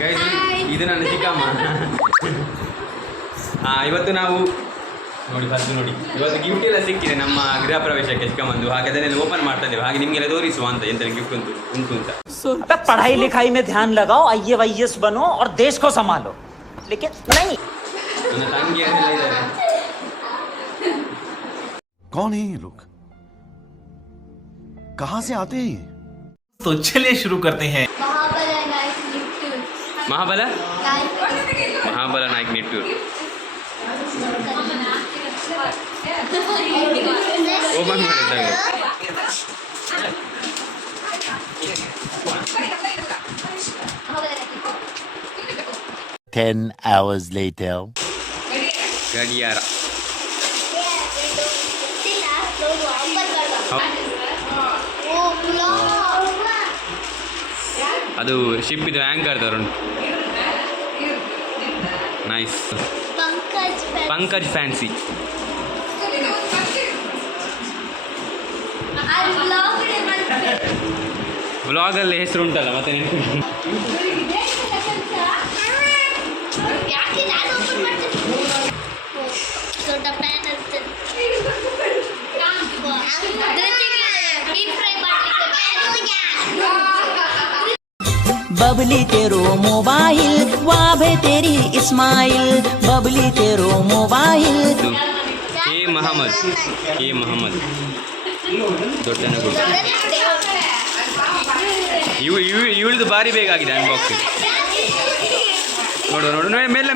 Guys ಇದು ನನ್ನ ಚಿಕ್ಕಮ್ಮ. ಇವತ್ತು ನಾವು ನೋಡಿ ಫಸ್ಟ್ ನೋಡಿ ಇವತ್ತು ಗಿಫ್ಟ್ ಎಲ್ಲ ಸಿಕ್ಕಿದೆ ನಮ್ಮ ಗೃಹ ಪ್ರವೇಶಕ್ಕೆ ಚಿಕ್ಕಮ್ಮಂದು. ಹಾಗೆ ಅದನ್ನೆಲ್ಲ ಓಪನ್ ಮಾಡ್ತಾ ಇದ್ದೇವೆ. ಹಾಗೆ ನಿಮಗೆಲ್ಲ ತೋರಿಸುವ ಅಂತ ಎಂತ ಗಿಫ್ಟ್ ಉಂಟು ಅಂತ. पढ़ाई लिखाई में ध्यान लगाओ, IAS बनो और देश को संभालो. लेकिन नहीं. ನನ್ನ ತಂಗಿಯರೆಲ್ಲ ಇದ್ದಾರೆ. कौन है ये लोग? कहाँ से आते हैं? तो चलिए शुरू करते हैं. ಮಹಾಬಲ ನಾಯಕ್ ನಿಟ್ಟೂರ್. ಓಪನ್ ಮಾಡಿದ್ದಾಗ 10 hours later. ಗಡಿಯಾರ. ಅದು ಶಿಪ್ ಇದು ಆ್ಯಂಕರ್ದವ್ರು ಉಂಟು. ನೈಸ್. ಪಂಕಜ್ ಫ್ಯಾನ್ಸಿ. ಬ್ಲಾಗಲ್ಲಿ ಹೆಸರು ಉಂಟಲ್ಲ ಮತ್ತೆ ನೆನಪು. बबली तेरो मोबाइल वाभे तेरी इस्माइल बबली तेरो मोबाइल. ಕೆ ಮಹಮ್ಮದ್ ದೊಡ್ಡನಗುಡ್ಡ. ಇವಳಿದು ಭಾರಿ ಬೇಗಾಗಿದೆ ಅನ್ಬಾಕ್ಸಿಂಗ್. ನೋಡು ಮೆಲ್ಲ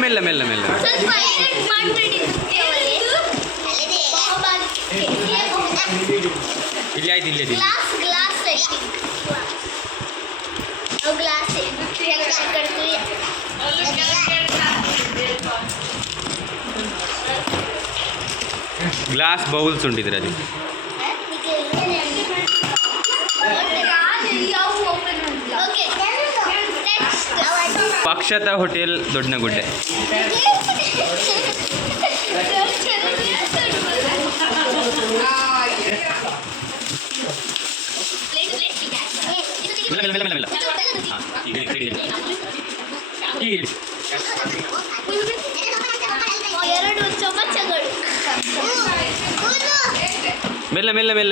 ಇಲ್ಲಿ ಆಯ್ತು. ಇಲ್ಲಿ ಗ್ಲಾಸ್ ಬೌಲ್ಸ್ ಉಂಟು ಇದರಲ್ಲಿ. ಪಕ್ಷತಾ ಹೋಟೆಲ್ ದೊಡ್ಡನಗುಡ್ಡೆ.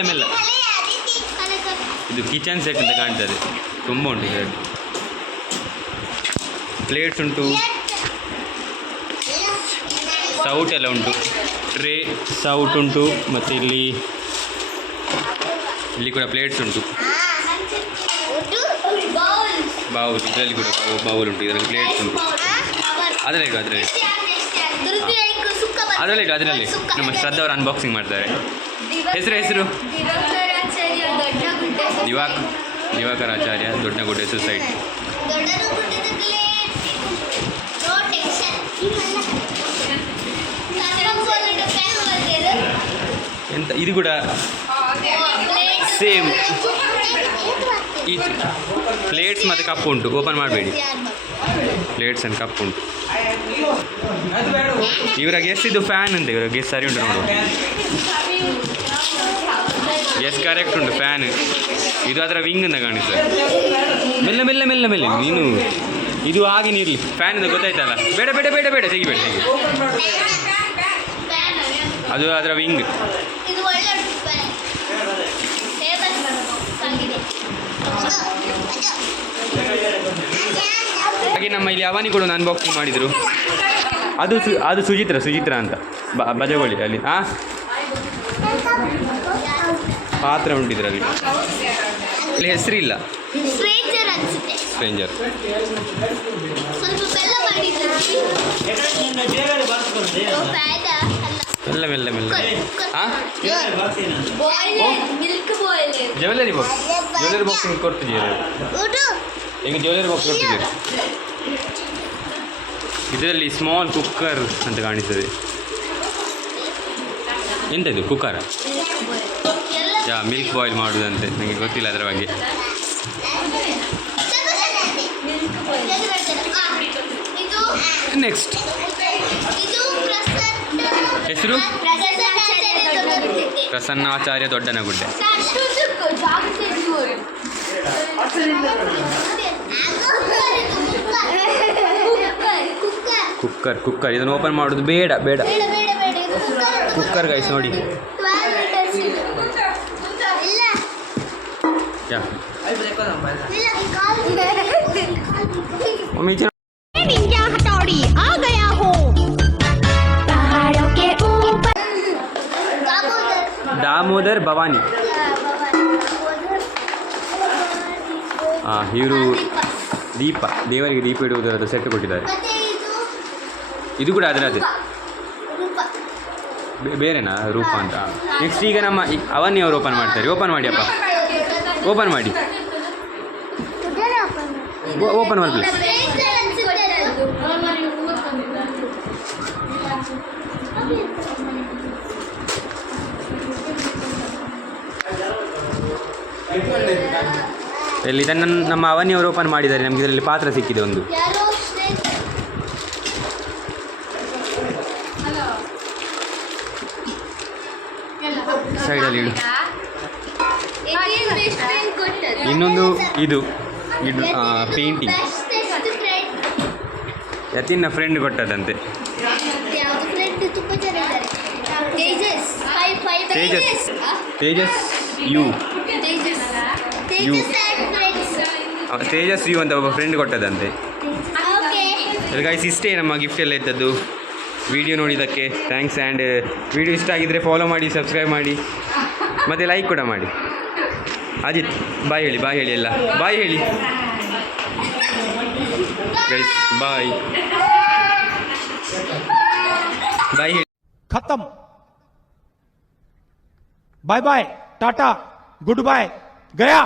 ಮೆಲ್ಲ. ಇದು ಕಿಚನ್ ಸೆಟ್ ಅಂತ ಕಾಣ್ತದೆ. ತುಂಬ ಉಂಟು ಇದರಲ್ಲಿ. ಪ್ಲೇಟ್ಸ್ ಉಂಟು, ಸೌಟ್ ಎಲ್ಲ ಉಂಟು. ಟ್ರೇ ಸೌಟ್ ಉಂಟು ಮತ್ತು ಇಲ್ಲಿ ಕೂಡ ಪ್ಲೇಟ್ಸ್ ಉಂಟು. ಬೌಲ್ ಇದರಲ್ಲಿ ಕೂಡ ಬೌಲ್ ಉಂಟು. ಇದರಲ್ಲಿ ಪ್ಲೇಟ್ಸ್ ಉಂಟು. ಅದರಲ್ಲಿ ನಮ್ಮ ಶ್ರದ್ಧಾ ಅವರು ಅನ್ಬಾಕ್ಸಿಂಗ್ ಮಾಡ್ತಾರೆ. ಹೆಸರು ದಿವಾಕರಾಚಾರ್ಯ ದೊಡ್ಡನಗುಡ್ಡೆ ಸೊಸೈಟಿ. ಎಂತ ಇದು ಕೂಡ ಸೇಮ್. ಈ ಪ್ಲೇಟ್ಸ್ ಮತ್ತು ಕಪ್ ಉಂಟು. ಓಪನ್ ಮಾಡಬೇಡಿ. ಪ್ಲೇಟ್ಸ್ ಆ್ಯಂಡ್ ಕಪ್ ಉಂಟು. ಇವರ ಗೆಸ್ ಇದು ಫ್ಯಾನ್ ಅಂತ. ಇವರ ಗೆಸ್ ಸರಿ ಉಂಟು ನೋಡು. ಎಸ್ ಕರೆಕ್ಟ್ ಉಂಟು ಫ್ಯಾನ್. ಇದು ಅದರ ವಿಂಗ್ ಅಂತ ಕಾಣಿಸ್ತದೆ. ಮೆಲ್ಲ ನೀನು ಇದು ಹಾಗೆ ಇರಲಿ. ಫ್ಯಾನ್ ಅಂತ ಗೊತ್ತಾಯ್ತಲ್ಲ. ಬೇಡ ತೆಗಿಬೇಡಿ. ಅದು ಅದರ ವಿಂಗ್. ಹಾಗೆ ನಮ್ಮ ಇಲ್ಲಿ ಅವನಿ ಕೂಡ ಒಂದು ಅನ್ಬಾಕ್ಸಿಂಗ್ ಮಾಡಿದರು. ಅದು ಸುಚಿತ್ರ ಅಂತ ಬಜಗೋಳಿ ಅಲ್ಲಿ. ಪಾತ್ರ ಉಂಟು ಇದರಲ್ಲಿ. ಇಲ್ಲಿ ಹೆಸರಿಲ್ಲ. ಸ್ಟ್ರೇಂಜರ್. ಮೆಲ್ಲ. ಜ್ಯುವೆಲ್ಲರಿ ಬಾಕ್ಸ್ ಕೊಡ್ತಿದ್ದೀರಿ. ಈಗ ಜ್ಯುವೆಲ್ಲರಿ ಬಾಕ್ಸ್ ಕೊಡ್ತಿದ್ದೀರಿ. ಇದರಲ್ಲಿ ಸ್ಮಾಲ್ ಕುಕ್ಕರ್ ಅಂತ ಕಾಣಿಸ್ತದೆ. ಎಂಥದ್ದು ಕುಕ್ಕರ? Milk boil ಮಾಡೋದಂತೆ. ನನಗೆ ಗೊತ್ತಿಲ್ಲ ಅದರ ಬಗ್ಗೆ. ನೆಕ್ಸ್ಟ್ ಹೆಸರು ಪ್ರಸನ್ನಾಚಾರ್ಯ ದೊಡ್ಡನಗುಡ್ಡೆ. ಕುಕ್ಕರ್ ಇದನ್ನು ಓಪನ್ ಮಾಡೋದು ಬೇಡ ಬೇಡ ಬೇಡ ಬೇಡ ಇದು ಕುಕ್ಕರ್ ಗೈಸ್ ನೋಡಿ 12 ಲೀಟರ್ಸ್ ಇದು ಇಲ್ಲ ಯಾ ಇಲ್ಲ ಕಾಲ್ ಒಮ್ಮೆ ಈಚೆ निंजा हथौड़ी आ गया हूँ पहाड़ों के ऊपर ದಾಮೋದರ್ ಭವಾನಿ ಇವರು ದೀಪ ದೇವರಿಗೆ ದೀಪ ಇಡುವುದರದ್ದು ಸೆಟ್ ಕೊಟ್ಟಿದ್ದಾರೆ. ಮತ್ತೆ ಇದು ಕೂಡ ಅದರದ್ದು ರೂಪ ಬೇರೆನಾ ರೂಪ ಅಂತ. ನೆಕ್ಸ್ಟ್ ಈಗ ನಮ್ಮ ಅವನ್ನೇ ಅವರು ಓಪನ್ ಮಾಡ್ತಾರೆ. ಓಪನ್ ಮಾಡಿ ಅಪ್ಪ, ಓಪನ್ ಮಾಡಿ, ಓಪನ್ ಮಾಡಿ ಪ್ಲೀಸ್. ಇಲ್ಲಿ ಇದನ್ನು ನಮ್ಮ ಅವನಿಯವರು ಓಪನ್ ಮಾಡಿದ್ದಾರೆ. ನಮಗೆ ಇದರಲ್ಲಿ ಪಾತ್ರ ಸಿಕ್ಕಿದೆ ಒಂದು. ಯಾರೋ ಸೈಡಲ್ಲಿ ಇಡು. ಇನ್ನೊಂದು ಇದು ಪೇಂಟಿಂಗ್ ಯತಿನ್ನ ಫ್ರೆಂಡ್ ಕೊಟ್ಟದಂತೆ. ತೇಜಸ್ ಯು ತೇಜಸ್ ಯು ಅಂತ ಒಬ್ಬ ಫ್ರೆಂಡ್ ಕೊಟ್ಟದಂತೆ. ಗೈಸ್ ಇಷ್ಟೇ ನಮ್ಮ ಗಿಫ್ಟ್ ಎಲ್ಲ ಇದ್ದದ್ದು. ವಿಡಿಯೋ ನೋಡಿದ್ದಕ್ಕೆ ಥ್ಯಾಂಕ್ಸ್. ಆ್ಯಂಡ್ ವಿಡಿಯೋ ಇಷ್ಟ ಆಗಿದ್ದರೆ ಫಾಲೋ ಮಾಡಿ, ಸಬ್ಸ್ಕ್ರೈಬ್ ಮಾಡಿ, ಮತ್ತು ಲೈಕ್ ಕೂಡ ಮಾಡಿ. ಅಜಿತ್ ಬಾಯ್ ಹೇಳಿ ಎಲ್ಲ ಬಾಯ್ ಹೇಳಿ ಗೈಸ್. ಬಾಯ್ ಹೇಳಿ. खत्म. Bye bye, tata, goodbye, गया.